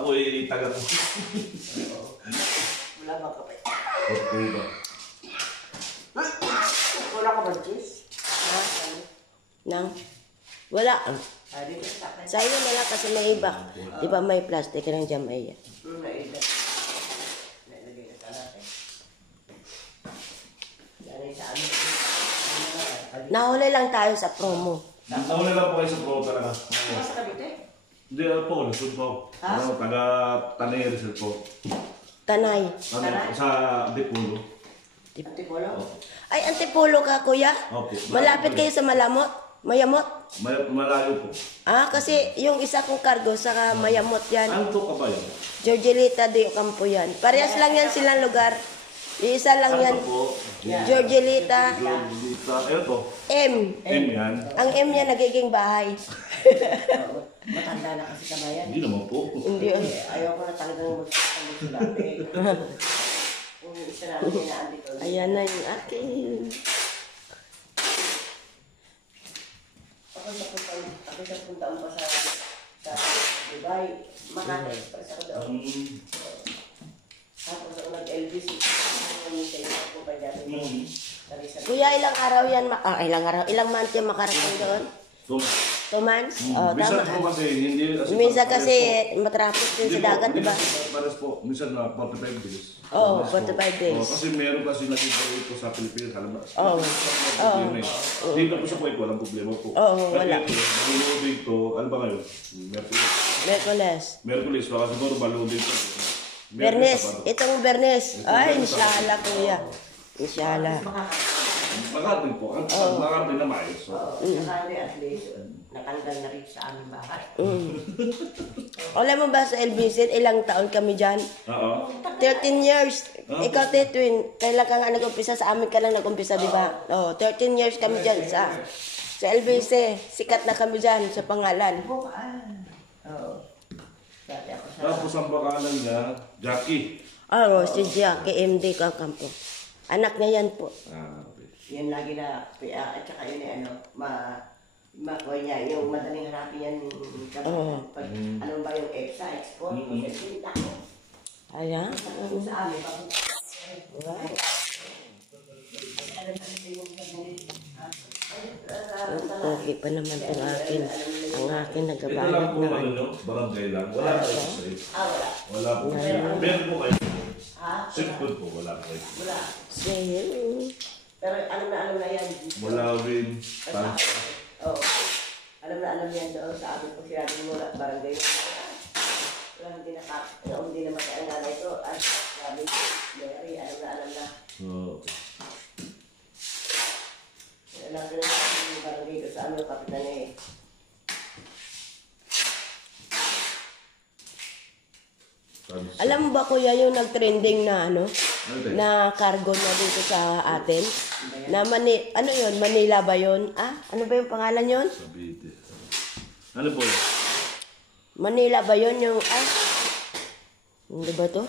Ako ay taga ko. Wala bang kape? Okay ba? Wala ka bang cheese? Ha? Nang? Wala. Dito sa akin. Sa'yo na lang kasi may iba. Di ba may plastic ng Jamaica? Nailat. Nailagay na sa natin. Yan ay sa amin. Nahuli lang tayo sa promo. Nauna lang po kayo sa pro talaga. Mas kabite? Hindi, ano po, nasud po. Ano, taga Tanay Rizal po. Tanay. Ano, sa Dipulo. Antipolo? Ay, Antipolo ka, kuya? Opo. Malapit kayo sa Malamot? Mayamot? Malayo po. Ah, kasi yung isa kong kargo sa Mayamot yan. Ano to ka ba yun? Georgelita de Ocampo yan. Parehas lang yan silang lugar. Yung isa lang yan. Ano po? Georgelita. Georgelita. Ayun to. M. M yan. Ang M niya nagiging bahay. Matanda na kasi kabayan. Hindi naman po. Hindi. Ayaw ko na talagang magsasabi sila. Kung isa namin hinaan dito. Ayan na yung akin. Ako sa puntaan pa sa Dubai. Makati Express ako doon. Tapos ako nag-LBC. Ako pa dyan. Kuya, ilang araw yan? Ilang araw? Ilang month yan makarating doon? 2 months? Oh, Minsan tama. po kasi hindi... Minsan kasi matrapos din sa dagat, diba? Pares po. Minsan na 45 days. Oo, 45 days. Kasi meron kasi nag-iba po sa Pilipinas. Alam ba? Oo. Dito po sa Kuwait, walang problema po. Oo, wala. Malulubig to. Ano ba ngayon? Merkules. Merkulis. Baka siguro malulubig to. Bernes. Itong Bernes. Ay, inshallah, kuya. Inshallah. Makarating po. Makarating na maayos. Nakali at least, natanggal na rin sa aming bahay. Alam mo ba sa LBC, ilang taon kami dyan? Oo. 13 years. Ikaw, Tetwin, kailan ka nga nag-umpisa? Sa amin ka lang nag-umpisa, di ba? Oh, 13 years kami dyan sa LBC. Sikat na kami dyan sa pangalan. Oo. Dati ako sa... Tapos ang bakalan niya, Jackie. Oh, si Jackie MD Kakampo. Anak niya yan po. Okay. Yan lagi na, at saka yun eh, ano, makuha niya, yung madaling harapin yan, pag, ano ba yung EXA, export, pinta ko. Ayan. Sa amin, Okay pa naman itong akin. Ang akin Ito nagabalot lang po na. ano nyo, barangay lang. Wala po exercise. wala. Wala po. Meron po kayo. Ha? Simple po, wala po kayo. Wala. Sige. Pero alam na yan. Wala rin. Oo. Alam yan doon sa amin po sinabi mo na barangay. Wala hindi na matay ang nanay ko. At sabi, Mary, alam na. Oo. Alam na yung barangay ko sa amin, kapitan eh. Alam mo ba kuya yung nag-trending na ano? Na cargo na dito sa atin? Na ano yun? Manila ba yun? Ah? Ano ba yung pangalan yun? Sabite. Ano po yun? Manila ba yun yung hindi ba to?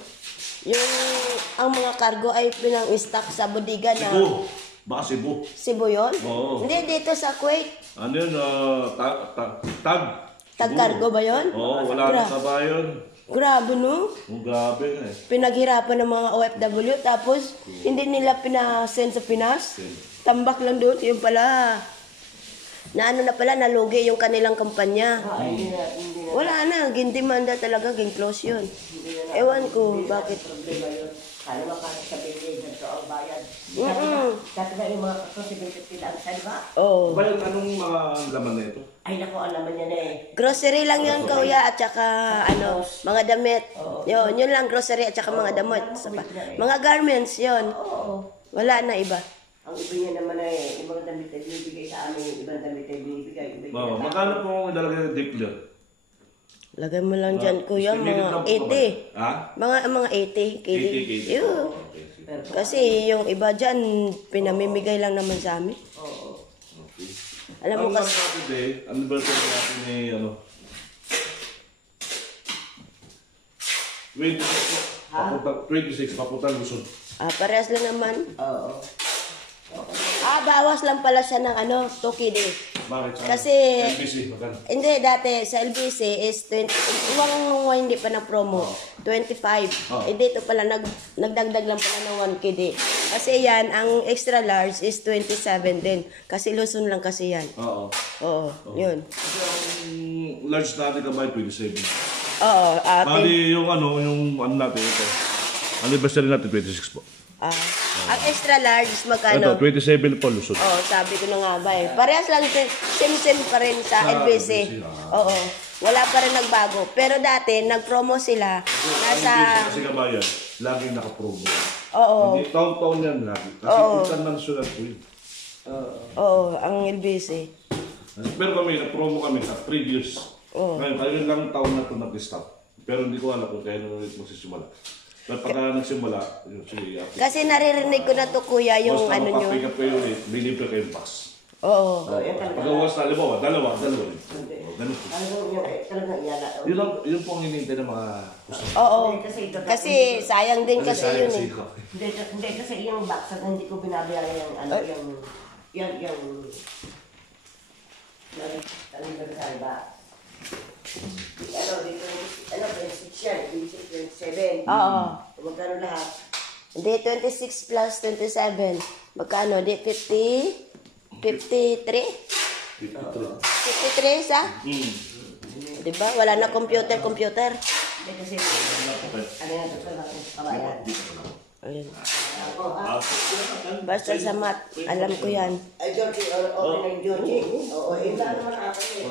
Yung ang mga cargo ay pinang-stock sa bodega na Cebu. Baka Cebu. Cebu yun? Oo. Hindi, dito sa Kuwait. Ano yun? Tag. Tag-cargo ba yun? Oo, wala na sa bayan. Grabe no? Grabe na eh. Pinaghirapan ng mga OFW tapos hindi nila pinasend sa Pinas. Tambak lang doon. Yung pala, na ano na pala, nalugi yung kanilang kampanya. Hindi na. Wala na, gindimanda talaga, ging-close yun. Ewan ko, bakit? Problema yun. Kala mo kasi sa bigay, ganito ang bayad. Dati na yung mga possibility lang sa diba? Oo. Ba yung anong mga laman na ito? Ay naku, alam mo niya na eh. Grocery lang yun, kuya, at saka ano, mga damit. Yun lang, grocery at saka mga damit. Mga garments, yun. Oo. Wala na iba. Ang iba niya naman ay ibang damit ay binibigay sa amin, yung ibang damit ay binibigay. Oo, magkano po ang ilalagay ng declare? Lagay mo lang dyan, kuya, mga 80. Ha? Mga 80 kg. 80. Yun. Kasi yung iba dyan, pinamimigay lang naman sa amin. Oo. Okay. Alam mo Ang kasi, natin today, anniversary natin ni ano? 26 papuntang Luzon. parehas lang naman. Oo. Bawas lang pala siya ng 2 KD. Bakit? Kasi- LBC, magkano? Hindi, dati sa LBC is 20, hindi pa na promo, 25. Oh. Dito pala, nagdagdag lang pala ng 1 KD. Kasi yan, ang extra large is 27 din. Kasi Luzon lang kasi yan. Oo. Oo, yun. Kasi ang large natin kamay, 27. Oo, Bali yung natin ito. Anniversary natin, 26 po. ang extra large is Ito, magkano? 27 po, Luzon. Oo, sabi ko na nga ba eh. Parehas lang, same pa rin sa Sa LBC. LBC, Oo, wala pa rin nagbago. Pero dati, nag-promo sila. Nasa, Kasi kabayan, laging nakapromo. oo, Hindi, taon-taon yan lagi. Kasi international po yun. oo, ang LBC. Pero kami, nag-promo kami sa 3 years. Oo. Ngayon, tayo lang taon na ito nag-stop. Pero hindi ko alam kung kaya nung magsisimula. Pero pagka nagsimula, yun, sige, Kasi naririnig ko na to kuya yung basta nyo. makapick up kayo ulit, may libre kayong pass. Oo. Pag-awas na, halimbawa, dalawa rin. Ganun po. Talagang iyan na. Yun po ang hinihintay ng mga customer. Oo. Kasi Kasi sayang din kasi sayang yun eh. ko. Hindi kasi yung box hindi ko binabayaran yung yung sa iba. Dito, 26 yan, 27. Oo. Magkano lahat? Hindi, 26 plus 27. Magkano? Di 50? 53? 53 sa? Diba? Wala na computer. Hindi kasi, ano yan, kabayan. Ayun. Basta sa mat, alam ko yan. Ay, Georgie, okay na yung Georgie. Oo, iba naman ako eh.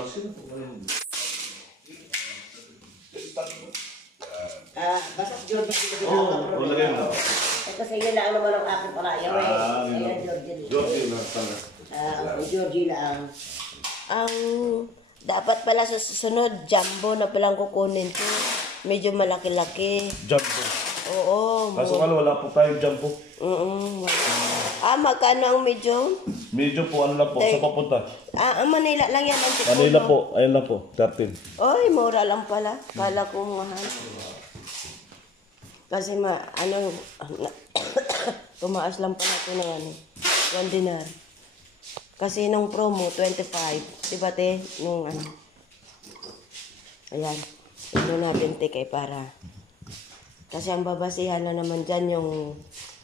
Basta Georgie. Oo, lagay mo. Kasi yun lang naman ang aking palayaw eh. Ayan, Georgie. Georgie lang pala. Georgie lang. Ang dapat pala sa susunod, jumbo na palang kukunin to. Medyo malaki-laki. Jumbo. Oo. Kaso wala po tayong jumbo. Magkano ang medyo? Medyo po, lang po, sa papunta. Ang Manila lang yan. Ang Tikulo. Manila po, ayun lang po, 13. Oy, mura lang pala. Kala ko mahal. Kasi tumaas lang pala ito ng 1 dinar. Kasi nung promo, 25. Diba te? Nung Ayan. Ito natin te kay para. Kasi ang babasihan na naman dyan yung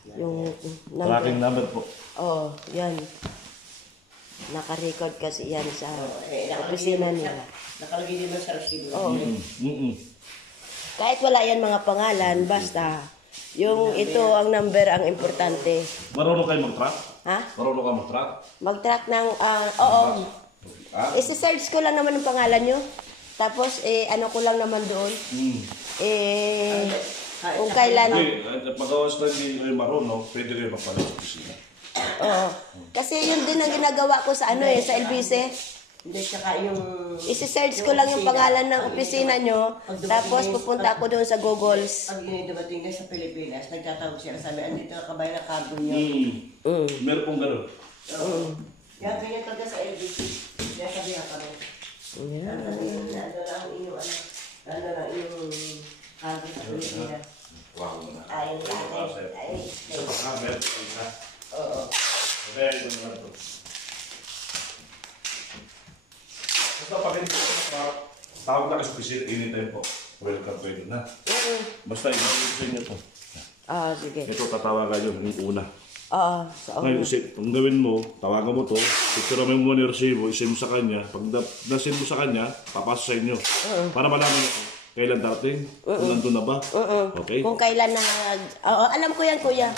Tracking number po. Oo, yan. Naka-record kasi yan sa opisina nila. Nakalagay din ba sa resibo? Oo. Kahit wala yan mga pangalan, basta yung ito ang number ang importante. Marunong kayo mag-track? Ha? Marunong ka mag-track? Mag-track ng, oo. Isi-search ko lang naman ang pangalan nyo. Tapos, ano ko lang naman doon. Kung kailan. Hindi, pag-awas na hindi kayo marunong, pwede kayo magpalit sa kusina. Oo. Kasi yun din ang ginagawa ko sa sa LBC. Hindi, tsaka yung... Isi-search ko lang yung pangalan ng opisina nyo. Tapos pupunta ako doon sa Googles. Pag yun dumating na sa Pilipinas, nagtatawag sila sabi, andito na kabayan ng cargo nyo. Meron pong gano'n. Yan, ganyan talaga sa LBC. Kaya sabihan kami. Ano lang yung cargo sa Pilipinas. Wow mo na. Ayun lang. Isa pa ka, meron pa isa. Oo. Okay, ito naman ito. Basta pag hindi ko tawag na kayo sa opisina, anytime po. Welcome pwede na. Basta ibigay sa inyo to. Sige. Ito tatawagan yun, yung una. Sa Ngayon, ang gawin mo, tawagan mo to, picture mo muna yung resibo, isend mo sa kanya. Pag nasend mo sa kanya, papasok sa inyo. Para malaman nyo kailan darating, kung nandun na ba. Okay? Kung kailan na... alam ko yan, kuya.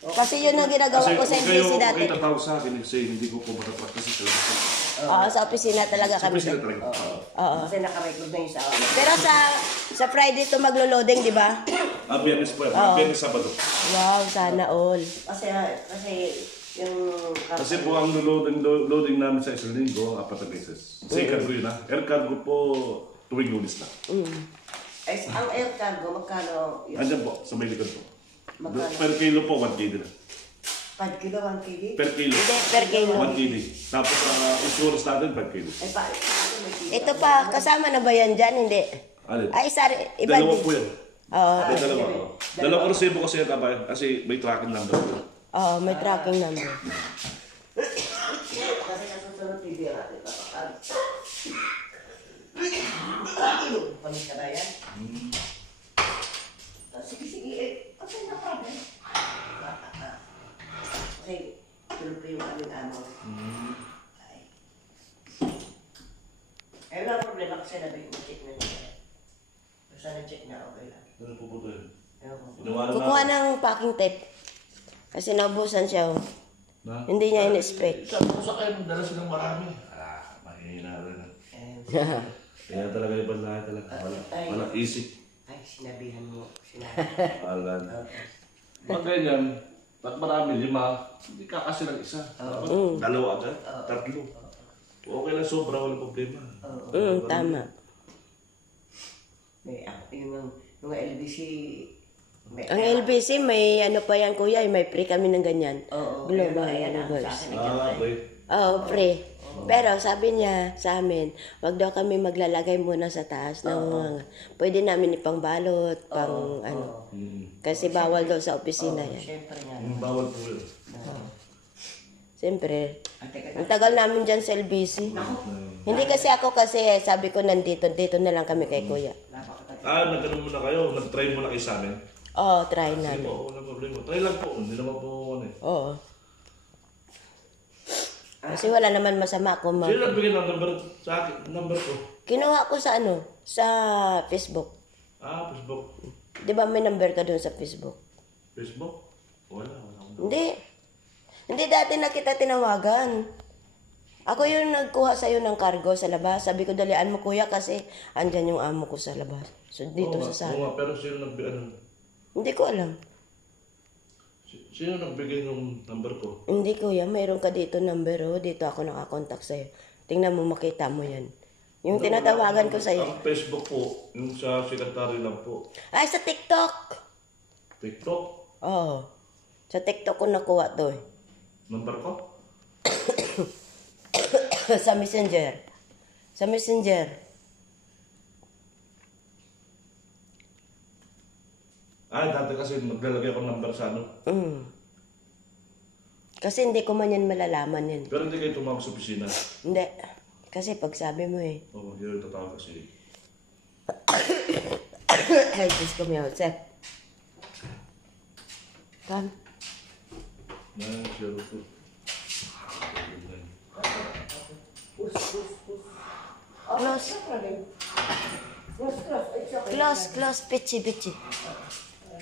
Kasi yun ang ginagawa ko sa LBC dati. Kasi tatawag sa akin, kasi hindi ko po matatrack kasi sa Sa opisina talaga kami. opisina talaga. Kasi nakarecord na yung sa Pero sa Friday to maglo-loading, di ba? Biyernes po yan, Biyernes Sabado. Wow, sana all. Kasi yung... Kasi po ang loading namin sa isang linggo, 4 na beses. Sa cargo yun ha. Air cargo po, tuwing Lunes na. Ang air cargo, magkano yun? Andyan po, sa may likod po. Magkano? Per kilo po, 1 kg na. 5 kilo, 1 kg? Per kilo. Hindi, per kilo. 1 kg. Tapos insurance natin, 5 kilo. Ay, may kilo. Ito pa, kasama na ba yan dyan? Hindi. Alin? Ay, iba Dalawa din. po yan. Oo. Dalawa. Dalawang resibo kasi yan, abay. Kasi may tracking number po. Oo, may tracking number. Kasi sa susunod TV natin papakal. Pamis ka ba yan? Sige, sige. Okay na pa rin. Kasi tulog ko yung aming amo. Ay. Eh, wala problema kasi nabi ko check na niya. Basta na-check na, okay lang. Ano po po ito yun? Ewan ko. Inawalan Kukuha na. ng packing tape. Kasi naubusan siya. Oh. Na? Hindi niya in-expect. Sabi ko sa kayo, magdala silang marami. Mahina rin. Kaya talaga ibang lahat talaga. Wala easy. Ay, sinabihan mo. Alan. Pag ganyan, pag marami, 5, hindi ka kasi ng isa. Dalawa agad, 3. Okay lang, sobra, walang problema. Tama. May, yung LBC, Ang LBC, may ano pa yan kuya, may free kami ng ganyan. Oo, Global, ayan na, global. sa akin Okay. Oo, free. Pero sabi niya sa amin, wag daw kami maglalagay muna sa taas ng mga, pwede namin ipangbalot, pang ano. Kasi bawal daw sa opisina yan. Siyempre nga. Bawal po yun. Siyempre, Teka, ang tagal namin dyan sa LBC. Hindi kasi ako kasi, sabi ko dito na lang kami kay kuya. Nagtanong muna kayo, nag-try muna kayo sa amin. Oo, try Sige namin. po, walang problema. Try lang po, hindi naman po ano eh. Oo. Kasi wala naman masama kung Sino nagbigay ng number sa akin? Number ko? Kinuha ko sa ano? Sa Facebook. Facebook. Di ba may number ka doon sa Facebook? Facebook? Wala. Hindi. Hindi dati na kita tinawagan. Ako yung nagkuha sa'yo ng cargo sa labas. Sabi ko, dalian mo kuya kasi andyan yung amo ko sa labas. So dito sa sala. Oo nga, pero sino nagbigay Hindi ko alam. Sino nagbigay ng number ko? Hindi kuya, mayroon ka dito number. Oh. Dito ako nakakontak sa'yo. Tingnan mo, makita mo yan. Yung tinatawagan ko sa'yo. Ang Facebook po, yung sa secretary lang po. Ay, sa TikTok! TikTok? Oo. Sa TikTok ko nakuha to eh. Number ko? Sa Messenger. Sa Messenger. Dati kasi maglalagay ako ng number sa ano. Kasi hindi ko man yan malalaman yan. Pero hindi kayo tumawag sa opisina. Hindi. Kasi pag sabi mo eh. Oo, hindi kayo tatawag kasi. Ay, Diyos ko may Joseph. Come. 902. Close, pichi.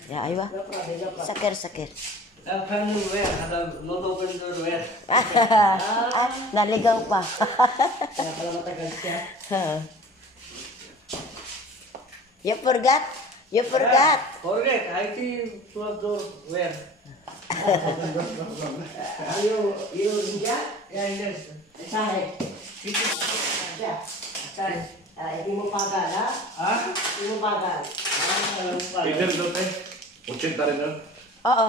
Ya, aywa. Sakir. Naligaw pa. Kaya pala matagal siya. You forgot? Forget, I think close door where? Yung India, Yeah, yes. sahe. Siya. Sorry. Hindi mo pagal, ha? Ah? Hindi mo pagal. Peter doon eh. 80 rin yun. Oo,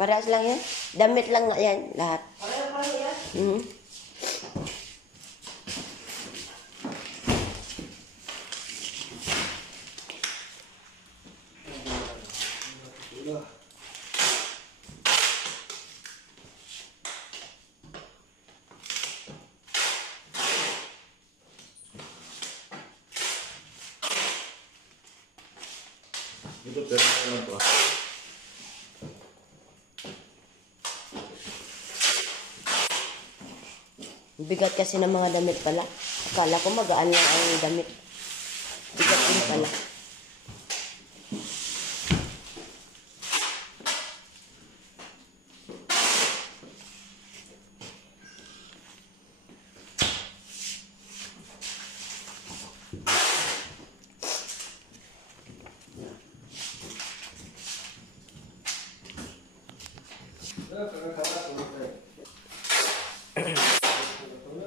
parehas lang yan. Damit lang yan, lahat. Pareho yan. Mhm. Ito, pero lang po. Bigat kasi ng mga damit pala. Akala ko magaan lang ang damit. Bigat din pala.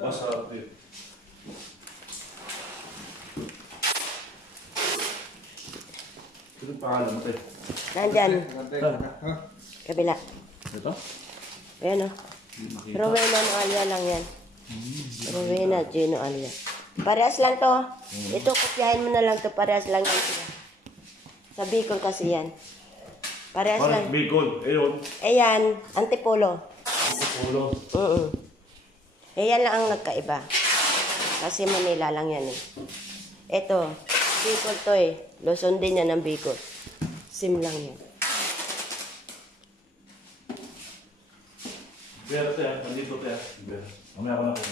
Masarap din. Ito pangalan mo tayo. Nandyan, kabila. Ito? Ayan o. Rowena no Alia lang yan. Rowena Gino Alia. Parehas lang to. Ito, kopyahin mo na lang to. Parehas lang yan sila. Sa Bicol kasi yan. Parehas lang. Parang Bicol. Ayun. Ayan, Antipolo. Ulo. Ayan lang ang nagkaiba. Kasi Manila lang yan eh. Ito, Bicol to eh. Luzon din yan ng Bicol. Sim lang yan. Pero tayo, nandito tayo. Mamaya ko na po.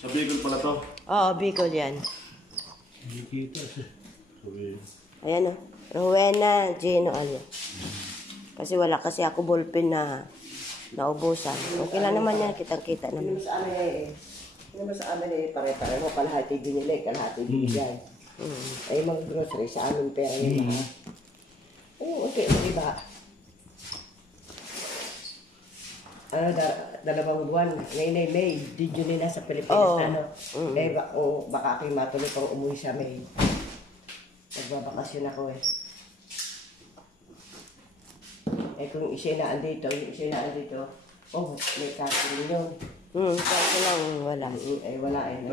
Sa Bicol pala to. Oo, Bicol yan. Hindi kita siya. Sabi. Ayan o. Rowena Gino Alya. Kasi wala kasi ako ballpen na naubusan. Okay lang naman yan. Kitang-kita Hindi naman. mo sa amin eh. Hindi mo sa amin eh. Pare-pareho. Kalahati binili. Kalahati binigay. Ay mga grocery sa amin pera nila. Oo, okay. Ang iba. Ano, dalawang buwan. Ngayon ay May. Di June na sa Pilipinas. Oo. Ano? Eh, baka aking matuloy pang umuwi sa May. Nagbabakasyon ako eh. Eh kung isa na andito, yung isa na andito, oh, may catering yun. Kasi lang wala. Eh wala eh.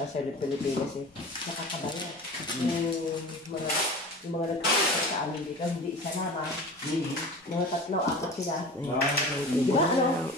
Nasa Pilipinas eh. Nakakabaya. Yung mga nagkakita sa amin dito, hindi isa naman. Mga tatlo, apat sila. Di ba ano?